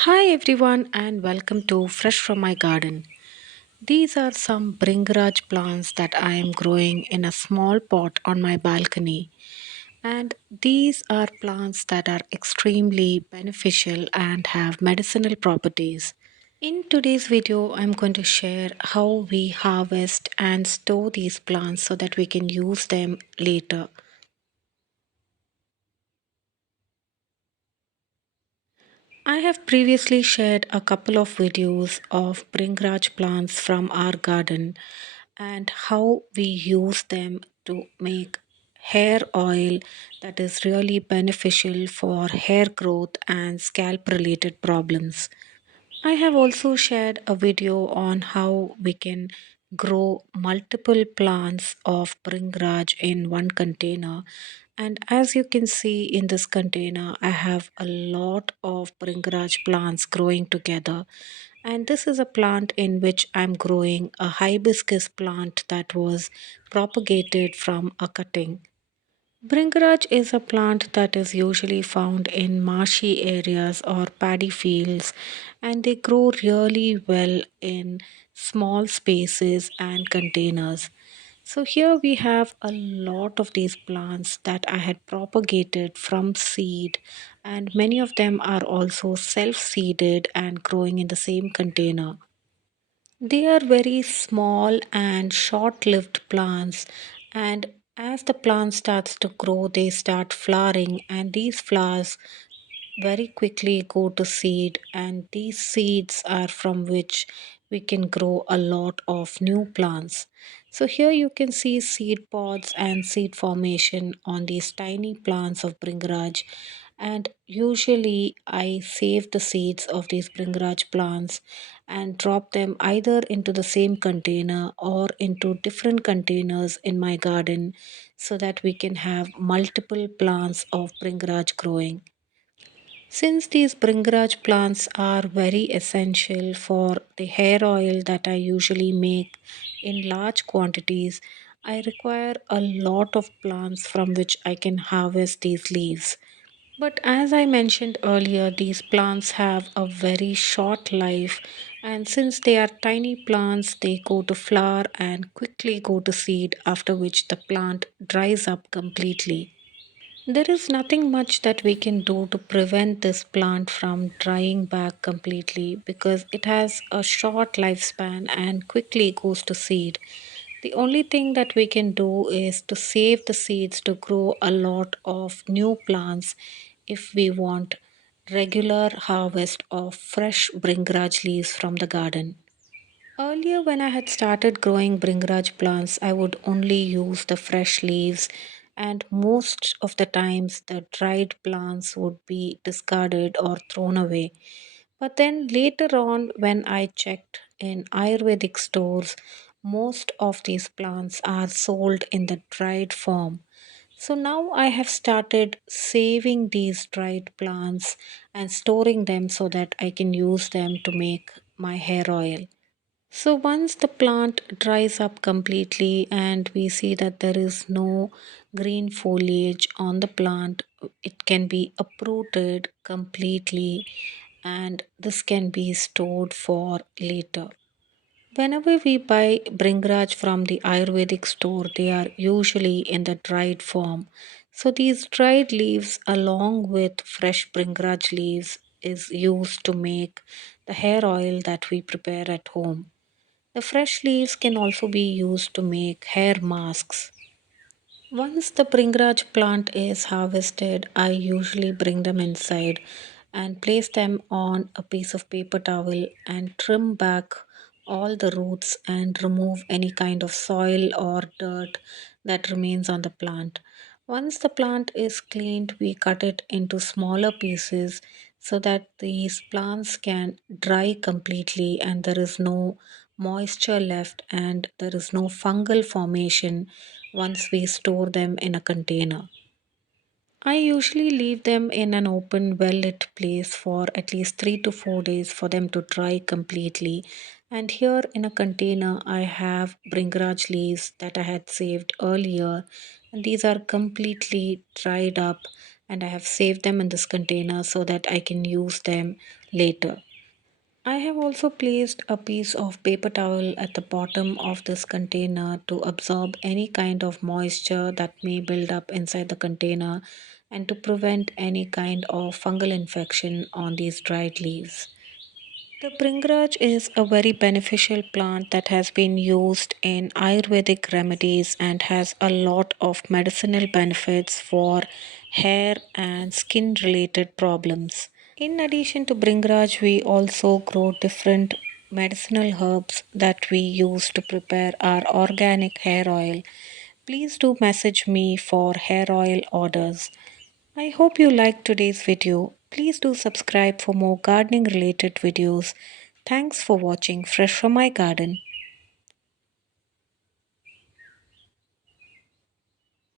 Hi everyone and welcome to Fresh from My Garden. These are some Bhringraj plants that I am growing in a small pot on my balcony. And these are plants that are extremely beneficial and have medicinal properties. In today's video, I'm going to share how we harvest and store these plants so that we can use them later. I have previously shared a couple of videos of Bhringraj plants from our garden and how we use them to make hair oil that is really beneficial for hair growth and scalp related problems. I have also shared a video on how we can grow multiple plants of Bhringraj in one container. And as you can see in this container, I have a lot of Bhringraj plants growing together. And this is a plant in which I'm growing a hibiscus plant that was propagated from a cutting. Bhringraj is a plant that is usually found in marshy areas or paddy fields, and they grow really well in small spaces and containers. So, here we have a lot of these plants that I had propagated from seed, and many of them are also self seeded and growing in the same container. They are very small and short lived plants, and as the plant starts to grow, they start flowering, and these flowers very quickly go to seed. And these seeds are from which we can grow a lot of new plants. So, here you can see seed pods and seed formation on these tiny plants of Bringraj. And usually, I save the seeds of these Bringraj plants and drop them either into the same container or into different containers in my garden so that we can have multiple plants of Bringraj growing. Since these Bhringraj plants are very essential for the hair oil that I usually make in large quantities, I require a lot of plants from which I can harvest these leaves. But as I mentioned earlier, these plants have a very short life, and since they are tiny plants, they go to flower and quickly go to seed, after which the plant dries up completely. There is nothing much that we can do to prevent this plant from drying back completely because it has a short lifespan and quickly goes to seed. The only thing that we can do is to save the seeds to grow a lot of new plants if we want regular harvest of fresh bringraj leaves from the garden. Earlier, when I had started growing Bhringraj plants, I would only use the fresh leaves, and most of the times the dried plants would be discarded or thrown away. But then later on, when I checked in Ayurvedic stores, most of these plants are sold in the dried form. So now I have started saving these dried plants and storing them so that I can use them to make my hair oil. So once the plant dries up completely and we see that there is no green foliage on the plant, it can be uprooted completely and this can be stored for later. Whenever we buy Bringraj from the Ayurvedic store, they are usually in the dried form. So these dried leaves along with fresh Bringraj leaves is used to make the hair oil that we prepare at home. The fresh leaves can also be used to make hair masks. Once the Bringraj plant is harvested, I usually bring them inside and place them on a piece of paper towel and trim back all the roots and remove any kind of soil or dirt that remains on the plant. Once the plant is cleaned, we cut it into smaller pieces so that these plants can dry completely and there is no moisture left and there is no fungal formation once we store them in a container. I usually leave them in an open, well lit place for at least 3 to 4 days for them to dry completely. And here in a container, I have bringraj leaves that I had saved earlier, and these are completely dried up and I have saved them in this container so that I can use them later. I have also placed a piece of paper towel at the bottom of this container to absorb any kind of moisture that may build up inside the container and to prevent any kind of fungal infection on these dried leaves. The Bhringraj is a very beneficial plant that has been used in Ayurvedic remedies and has a lot of medicinal benefits for hair and skin related problems. In addition to Bhringraj, we also grow different medicinal herbs that we use to prepare our organic hair oil. Please do message me for hair oil orders. I hope you liked today's video. Please do subscribe for more gardening related videos. Thanks for watching Fresh from my garden.